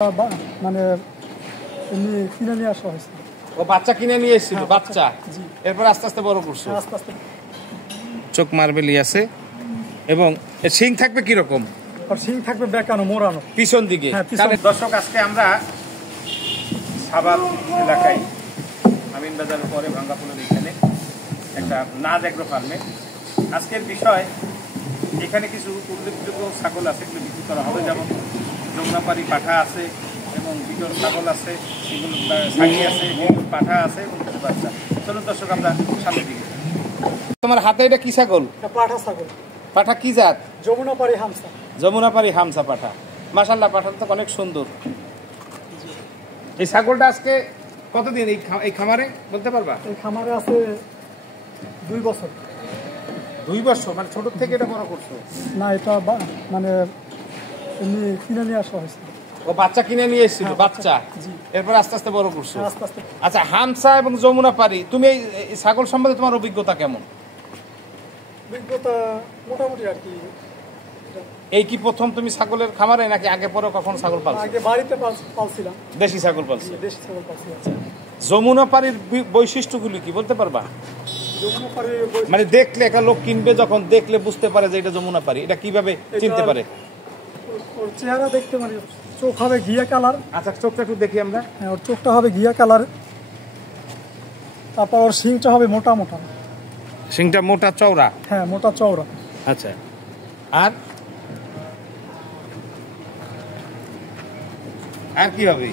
মানে এমনি কিনে নিয়ে আসা হয়েছে। ও বাচ্চা কিনে নিয়ে এসেছিল? বাচ্চা এরপর আস্তে আস্তে বড় করছো? আস্তে আস্তে। চোখ মার্বেলই আছে এবং শিং থাকবে কিরকম? আর শিং থাকবে বেঁকানো, মোড়ানো পিছন দিকে। দর্শক, আজকে আমরা সাভার এলাকায় আমিন বাজারের পরে ভাঙ্গাপুলের এখানে একটা নাজ এগ্রো ফার্মে। আজকের বিষয়, এখানে কিছু উল্লেখযোগ্য ছাগল আছে, এগুলো বিক্রি করা হবে। যেমন যমুনাপাড়ি পাঠা আছে এবং বিটল ছাগল আছে, এগুলো ছাগি আছে, বিটল পাঠা আছে এবং কিছু বাচ্চা। চলুন দর্শক, আমরা সামনের দিকে। তোমার হাতে এটা কি ছাগল? পাঠা ছাগল। পাঠা কি জাত? যমুনাপাড়ি হামসা। যমুনাপাড়ি হামসা পাঠা। মাশাআল্লাহ, পাঠাটা তো অনেক সুন্দর। এই ছাগলটা আজকে কতদিন এই খামারে বলতে পারবা? এই খামারে আছে 2 বছর। 2 বছর? মানে ছোট থেকে এটা বড় করছো? না, এটা মানে এমনি কিনে নিয়ে আসা হয়েছে। ও বাচ্চা কিনে নিয়ে এসেছিল? বাচ্চা এরপর আস্তে আস্তে বড় করছো? আস্তে আস্তে। আচ্ছা, হামসা এবং যমুনাপাড়ি, তুমি এই ছাগল সম্বন্ধে তোমার অভিজ্ঞতা কেমন? অভিজ্ঞতা মোটামুটি আর কি। এই কি প্রথম তুমি ছাগলের খামারে, নাকি আগে পরে কখন ছাগল পালছো? আগে বাড়িতে পালছিলাম। দেশি ছাগল পালছো? দেশি ছাগল পালছি। যমুনাপাড়ির বৈশিষ্ট্যগুলি কি বলতে পারবা? যমুনাপাড়ির মানে দেখলে একটা লোক কিনবে, যখন দেখলে বুঝতে পারে যে এটা যমুনাপাড়ি, এটা কিভাবে চিনতে পারে? ওর চেহারা দেখতে, মানে চোখ হবে ঘিয়া কালার। আচ্ছা, চোখটা একটু দেখি আমরা। হ্যাঁ, ওর চোখটা হবে ঘিয়া কালার। তারপর ওর শিংটা হবে মোটা মোটা। শিংটা মোটা চওড়া? হ্যাঁ, মোটা চওড়া। আচ্ছা, আর আর কি হবে?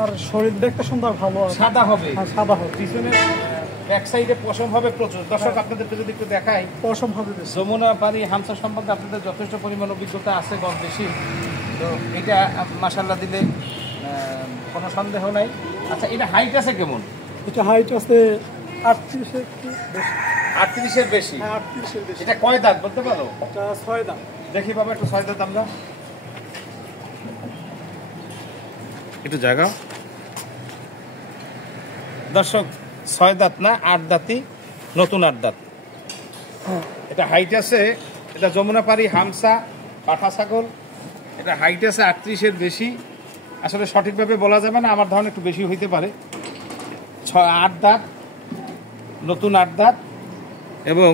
আর শরীর দেখতে সুন্দর, ভালো সাদা হবে। হ্যাঁ, সাদা হবে। পিছনে ব্যাক সাইডে পশম হবে প্রচুর। দর্শক, আপনাদেরকে যদি একটু দেখাই, পশম হবে বেশি। যমুনাপাড়ি হামসা সম্বন্ধে আপনাদের যথেষ্ট পরিমাণ অভিজ্ঞতা আছে, কম বেশি। তো এটা মাশাআল্লাহ দিলে কোনো সন্দেহ নাই। আচ্ছা, এটা হাইট আছে কেমন? এটা হাইট আছে 38-এর বেশি। 38-এর বেশি? হ্যাঁ, 38-এর বেশি। এটা কয় দাঁত বলতে পারো? এটা 6 দাঁত। দেখি বাবা, একটু 6 দাঁত আমরা একটু জাগাও। দর্শক, 6 দাঁত না, 8 দাঁতই, নতুন 8 দাঁত। এটা হাইট আছে, এটা যমুনাপাড়ি হামসা পাঠা ছাগল। এটা হাইট আছে 38-এর বেশি। আসলে সঠিকভাবে বলা যাবে না, আমার ধারণা একটু বেশি হইতে পারে। 8 দাঁত, নতুন 8 দাঁত। এবং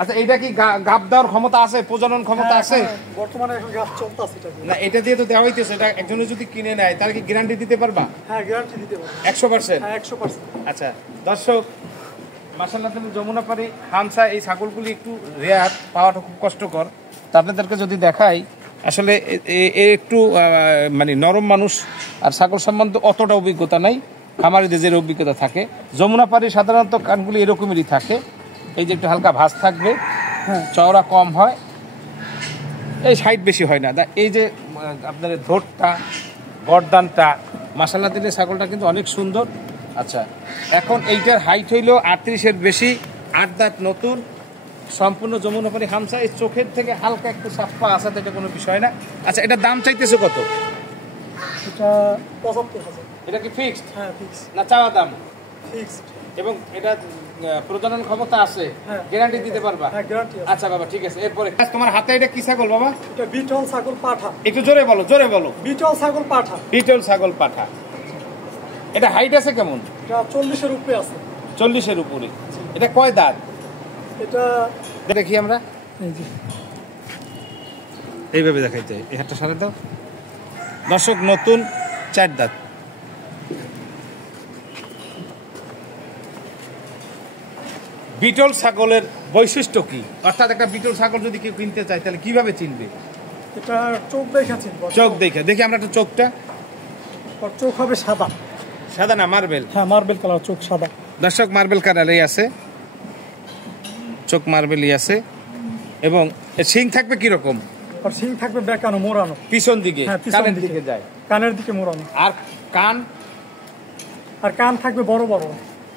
আচ্ছা, এটা কি গাব দেওয়ার ক্ষমতা আছে, প্রজনন ক্ষমতা আছে? বর্তমানে এখন গাব চলতেছে এটা না, এটা দিয়ে তো দেওয়া হইতেছে। এটা একজনে যদি কিনে নেয়, তাহলে কি গ্যারান্টি দিতে পারবা? হ্যাঁ, গ্যারান্টি দিতে পারবো 100%? হ্যাঁ, 100%। আচ্ছা দর্শক, মাশাআল্লাহ, তুমি যমুনাপাড়ি হামসা এই ছাগলগুলি একটু রেয়ার, পাওয়াটা খুব কষ্টকর। তা আপনাদেরকে যদি দেখাই, আসলে একটু মানে নরম মানুষ, আর ছাগল সম্বন্ধে অতটা অভিজ্ঞতা নাই। খামারিদের যে অভিজ্ঞতা থাকে, যমুনাপাড়ি সাধারণত কানগুলি এরকমেরই থাকে। এই যে একটু হালকা ভাঁজ থাকবে, হ্যাঁ, চওড়া কম হয়, এই সাইড বেশি হয় না। এই যে আপনার ধোটটা, গরদানটা, মাশাআল্লাহ দিলে ছাগলটা কিন্তু অনেক সুন্দর। আচ্ছা, এখন এইটার হাইট হইল 38-এর বেশি, 8 দাঁত, নতুন, সম্পূর্ণ যমুনাপাড়ি হামসা। এই চোখের থেকে হালকা একটু সাপ্পা আছে, এটা কোনো বিষয় না। আচ্ছা, এটার দাম চাইতেছে কত? এটা 75,000। এটা কি ফিক্সড? হ্যাঁ, ফিক্সড। না চাওয়া দাম? ফিক্সড। এবং এটা প্রজনন ক্ষমতা আছে? হ্যাঁ। গ্যারান্টি দিতে পারবা? হ্যাঁ, গ্যারান্টি আছে। আচ্ছা বাবা, ঠিক আছে। এরপরে তোমার হাতে এটা কি ছাগল বাবা? এটা বিটল ছাগল পাঠা। একটু জোরে বলো, জোরে বলো। বিটল ছাগল পাঠা। বিটল ছাগল পাঠা। এটা হাইট আছে কেমন? এটা 40-এর উপরে আছে। 40-এর উপরে। এটা কয় দাঁত? এটা দেখি আমরা, এই যে এইভাবে দেখাইতে, এই হাতটা সারা দাও। দর্শক, নতুন 4 দাঁত। বিটল ছাগলের বৈশিষ্ট্য কি? অর্থাৎ একটা বিটল ছাগল যদি কেউ কিনতে চায়, তাহলে কিভাবে চিনবে? এটা চোখ দেখাচ্ছেন। চোখ দেখে দেখি আমরা একটু চোখটা। চোখ হবে সাদা। সাদা না মার্বেল? হ্যাঁ, মার্বেল কালার, চোখ সাদা। দর্শক, মার্বেল কালারই আছে, চোখ মার্বেলই আছে। এবং শিং থাকবে কিরকম? আর শিং থাকবে বেঁকানো, মোড়ানো পিছন দিকে, হ্যাঁ, পিছন কানের দিকে দিকে যায়, কানের দিকে মোড়ানো। আর কান? আর কান থাকবে বড় বড়।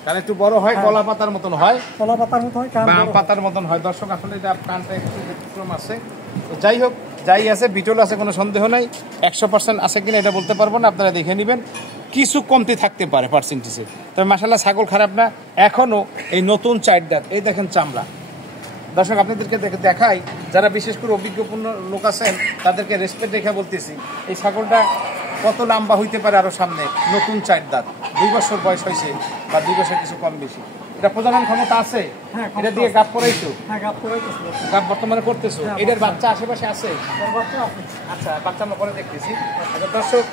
কান একটু বড় হয়, কলা পাতার মতন হয়, কলা পাতার মতো হয়, কান বাম বড় পাতার মতন হয়। দর্শক, আসলে এটা কানটা একটু ব্যতিক্রম আছে। তো যাই হোক, যাই আছে, বিটল আছে, কোনো সন্দেহ নাই। 100% আছে কিনা এটা বলতে পারবো না, আপনারা দেখে নেবেন। কিছু কমতি থাকতে পারে পার্সেন্টেজে, তবে মাশাআল্লাহ ছাগল খারাপ না। এখনো এই নতুন 4 দাঁত, এই দেখেন চামড়া, দর্শক আপনাদেরকে দেখাই, যারা বিশেষ করে অভিজ্ঞপূর্ণ লোক আছেন তাদেরকে রেসপেক্ট রেখে বলতেছি, এই ছাগলটা কত লম্বা হইতে পারে আরো সামনে। নতুন 4 দাঁত, 2 বছর বয়স হয়েছে বা 2 বছর কিছু কম বেশি। এটা প্রজনন ক্ষমতা আছে? এটা দিয়ে গাব করাইছো? গাব বর্তমানে করতেছো? এটার বাচ্চা আশেপাশে আছে? আচ্ছা, বাচ্চা আমরা পরে দেখতেছি। আচ্ছা দর্শক,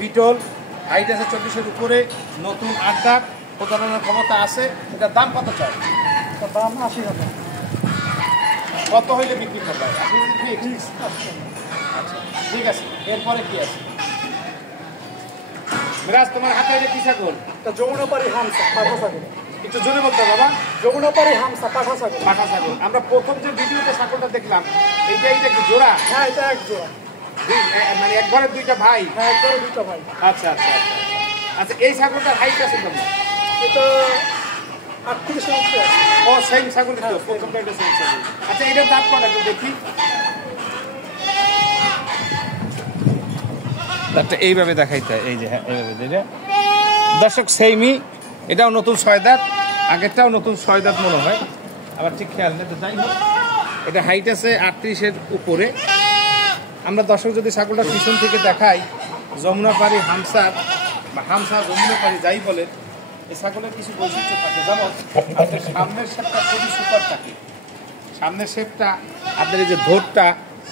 বিটল, হাইট আছে 24-এর উপরে, নতুন 8 দাঁত, প্রজননের ক্ষমতা আছে। এটার দাম কত চাই? দাম 80,000। কত হইলে বিক্রি করবে? আচ্ছা ঠিক আছে, এরপরে কি আছে? মিরাজ, তোমার হাতে এটা কি ছাগল? যমুনাপাড়ি হামসা পাঠা ছাগল। একটু জোরে বলতে হবে বাবা। যমুনাপাড়ি হামসা পাঠা ছাগল। পাঠা ছাগল। আমরা প্রথম যে ভিডিওতে ছাগলটা দেখলাম, এইটা কি জোড়া? হ্যাঁ, এটা এক জোড়া। মানে এক ঘরের 2টা ভাই? হ্যাঁ, এক ঘরে 2টা ভাই। আচ্ছা আচ্ছা আচ্ছা আচ্ছা। এই ছাগলটার হাইট আছে কেমন? এটা 38 ইঞ্চি আছে। ও সেম ছাগল তো, প্রথমটা এটা সেম ছাগল। আচ্ছা, এটার দাঁত কটা একটু দেখি। দাঁতটা এইভাবে দেখাইতে হয়, এই যে, হ্যাঁ এইভাবে দিলে। দর্শক সেইমই, এটাও নতুন 6 দাঁত, আগেরটাও নতুন 6 দাঁত মনে হয়, আবার ঠিক খেয়াল নেই। তো যাই হোক, এটা হাইট আছে 38-এর উপরে। আমরা দর্শক যদি ছাগলটা পিছন থেকে দেখাই, যমুনাপাড়ি হামসার বা হামসা যমুনাপাড়ি যাই বলেন, এই ছাগলের কিছু বৈশিষ্ট্য থাকে। যেমন আপনার সামনের শেপটা খুবই সুপার থাকে। সামনের শেপটা, আপনার এই যে ধোরটা,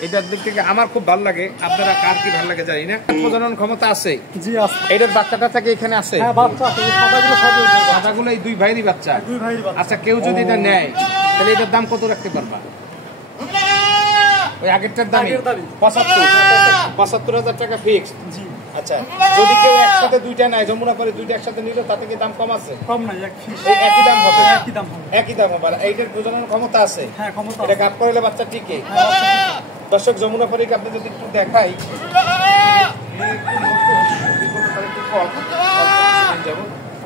এটার দিক থেকে আমার খুব ভালো লাগে। আপনারা কার কি ভালো লাগে জানি না। প্রজনন ক্ষমতা আছে? জি আছে। এটার বাচ্চাটা থেকে এখানে আছে? হ্যাঁ, বাচ্চা আছে। এই সাদাগুলো সবই সাদাগুলো এই 2 ভাইয়েরই বাচ্চা? 2 ভাইয়ের বাচ্চা। আচ্ছা, কেউ যদি এটা নেয় তাহলে এটার দাম কত রাখতে পারবা? ওই আগেরটার দাম 75,000 টাকা ফিক্সড। জি। আচ্ছা, যদি কেউ একসাথে 2টা নেয়, যমুনাপাড়ি 2টা একসাথে নিল, তাতে কি দাম কম আছে? কম নাই, এক ফিস। একই দাম হবে? একই দাম হবে। একই দাম হবে। আর এইটার প্রজনন ক্ষমতা আছে? হ্যাঁ, ক্ষমতা এটা আছে। গাব করলে বাচ্চা টিকে? হ্যাঁ, বাচ্চা ঠিক আছে। দর্শক, যমুনাপাড়িকে আপনি যদি একটু দেখাই,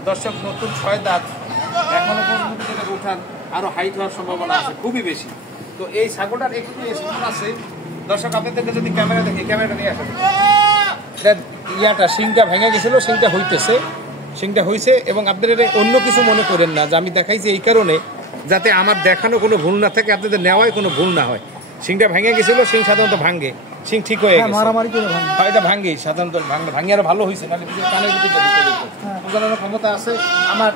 দর্শক নতুন 6 দাঁত, এখনো পর্যন্ত যেটা উঠান আরো হাইট হওয়ার সম্ভাবনা আছে খুবই বেশি। তো এই ছাগলটার একটু স্টোন আছে। দর্শক আপনাদেরকে যদি ক্যামেরা দেখি, ক্যামেরাটা নিয়ে আসেন। ইয়াটা শিংটা ভেঙে গেছিল, শিংটা হইতেছে, শিংটা হইছে। এবং আপনারা অন্য কিছু মনে করেন না যে আমি দেখাইছি এই কারণে, যাতে আমার দেখানো কোনো ভুল না থাকে, আপনাদের নেওয়ায় কোনো ভুল না হয়। শিংটা ভেঙে গেছিল, শিং সাধারণত ভাঙে, শিং ঠিক হয়ে গেছে, মারামারি করে ভাঙে। হয় এটা ভাঙে, সাধারণত ভাঙে আরো ভালো হয়েছে, নাহলে কানের ভিতরে প্রজননের ক্ষমতা আছে। আমার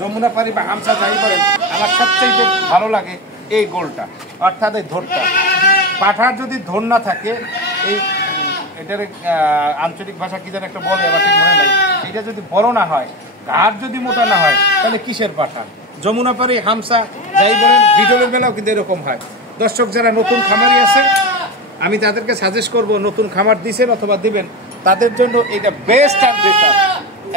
যমুনাপাড়ি বা হামসা যাই করেন, আমার সবচেয়ে ভালো লাগে এই গোলটা, অর্থাৎ এই ধরটা। পাঠার যদি ধর না থাকে, এই এটার আঞ্চলিক ভাষা কি যেন একটা বলে, আবার ঠিক মনে নাই, এটা যদি বড় না হয়, ঘাড় যদি মোটা না হয়, তাহলে কিসের পাঠা? যমুনাপাড়ি হামসা যাই বলেন, বিটলের বেলাও কিন্তু এরকম হয়। দর্শক যারা নতুন খামারি আছে, আমি তাদেরকে সাজেস্ট করব, নতুন খামার দিছেন অথবা দিবেন, তাদের জন্য এটা বেস্ট আর বেটার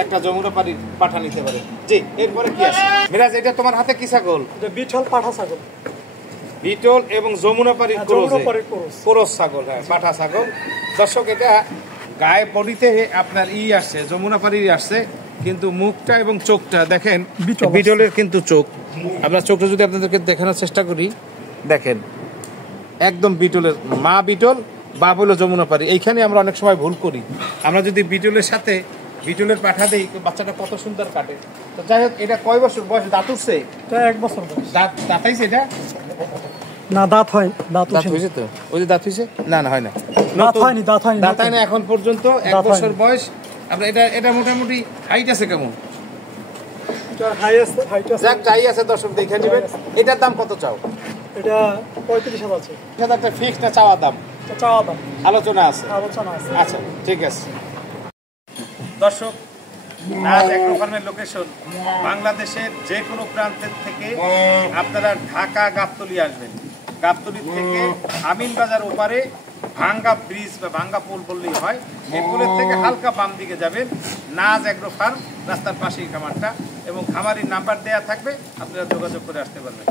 একটা যমুনাপাড়ি পাঠা নিতে পারে। জি, এরপরে কি আছে? মিরাজ, এটা তোমার হাতে কি ছাগল? এটা বিটল পাঠা ছাগল। বিটল এবং যমুনাপাড়ি ক্রস ছাগল, হ্যাঁ, পাঠা ছাগল। দর্শক, এটা গায়ে বডিতে আপনার আসছে, যমুনাপাড়ি আসছে, কিন্তু মুখটা এবং চোখটা দেখেন বিটলের কিন্তু চোখ। আপনার চোখটা যদি আপনাদেরকে দেখানোর চেষ্টা করি, দেখেন একদম বিটলের, মা বিটল, বাপ হলো যমুনাপাড়ি। এইখানে আমরা অনেক সময় ভুল করি। আমরা যদি বিটলের সাথে বিটলের পাঠা দেই, বাচ্চাটা কত সুন্দর কাটে। তো যাই হোক, এটা কয় বছর বয়স? দাঁত উঠছে? এটা 1 বছর বয়স। দাঁতাইছে এটা? না, দাঁত হয়, দাঁত হয়েছে তো? ওই যে দাঁত হয়েছে? না না, হয় না, দাঁত হয়নি, দাঁত হয়নি, দাঁত হয় না এখন পর্যন্ত। 1 বছর বয়স। আপনার এটা মোটামুটি হাইট আছে কেমন? হাই আছে, হাইট আছে। যাক, যাই আছে দর্শক দেখে নেবেন। এটার দাম কত চাও? এটা 35,000 আছে। এটা একটা ফিক্সড না চাওয়া দাম? চাওয়া দাম, আলোচনা আছে? আলোচনা আছে। আচ্ছা, ঠিক আছে। দর্শক, নাজ এগ্রো ফার্মের লোকেশন বাংলাদেশের যে কোনো প্রান্তের থেকে আপনারা ঢাকা গাবতলী আসবেন। গাবতলী থেকে আমিন বাজার ওপারে ভাঙ্গা ব্রিজ বা ভাঙ্গা পুল বললেই হয়, এই পুলের থেকে হালকা বাম দিকে যাবেন, নাজ এগ্রো ফার্ম, রাস্তার পাশেই খামারটা, এবং খামারির নাম্বার দেয়া থাকবে, আপনারা যোগাযোগ করে আসতে পারবেন।